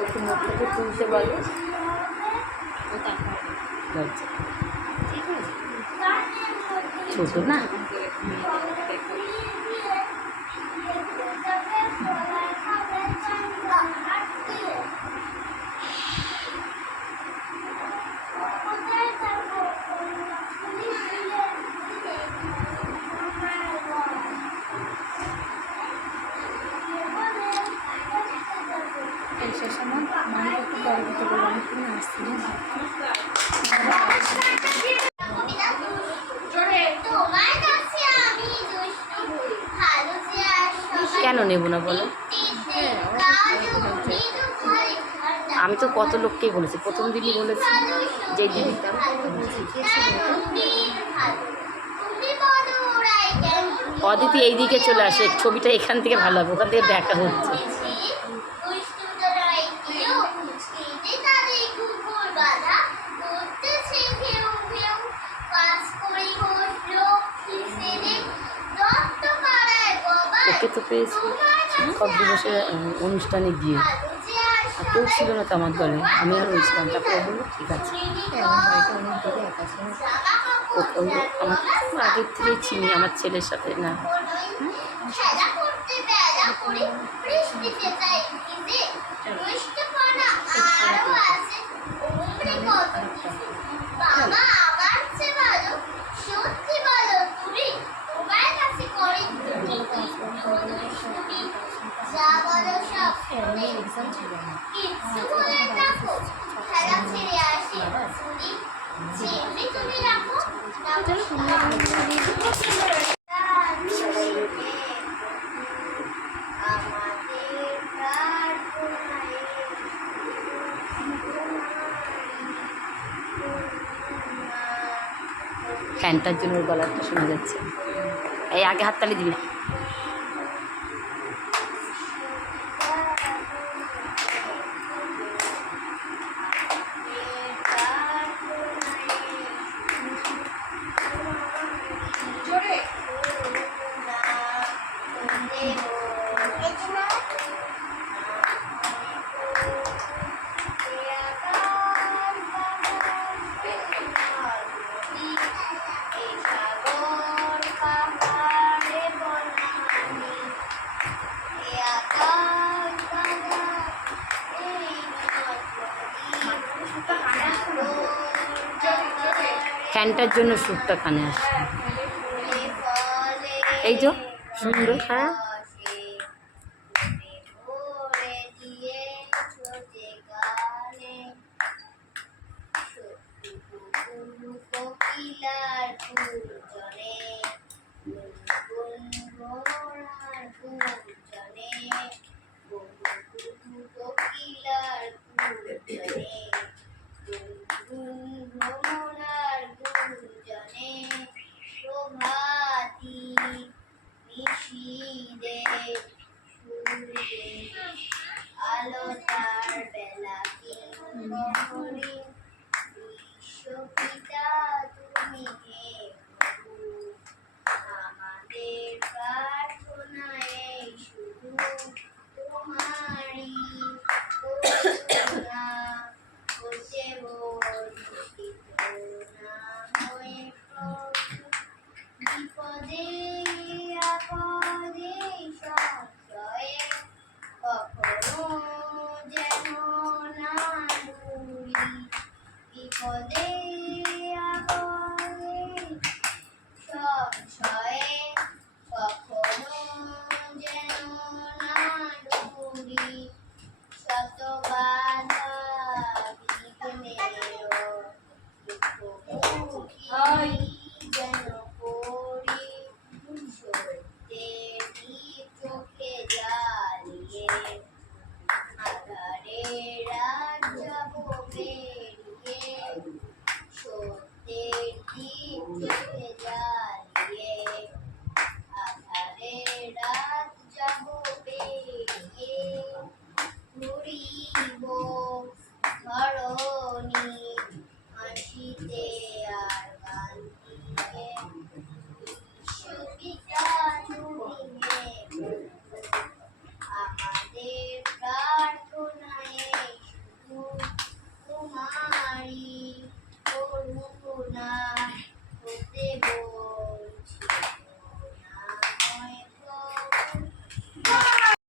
ওকে মুখ থেকে তুলতে বলো? ছোট না? কেন নেব না বলো? আমি তো কত লোককেই বলেছি। প্রথম দিনই বলেছি যে দিদিটা অদিতি এই দিকে চলে আসে। ছবিটা এখান থেকে ভালো হবে, ওখান থেকে দেখা হচ্ছে। পেয়েছি। শিক্ষক দিবসের অনুষ্ঠানে গিয়ে। আর কেউ ছিল না তো আমার দলে। আমি আর রয়েছিলাম তারপর বলল, ঠিক আছে। আমার আগের থেকেই চিনি আমার ছেলের সাথে, না। ফ্যানটার জন্য গলাটা শোনা যাচ্ছে। এই আগে হাততালি দিবি ফ্যানটার জন্য সুরটা কানে আসছে এই তো সুন্দর হ্যাঁ কোকিলার ফুল Bye.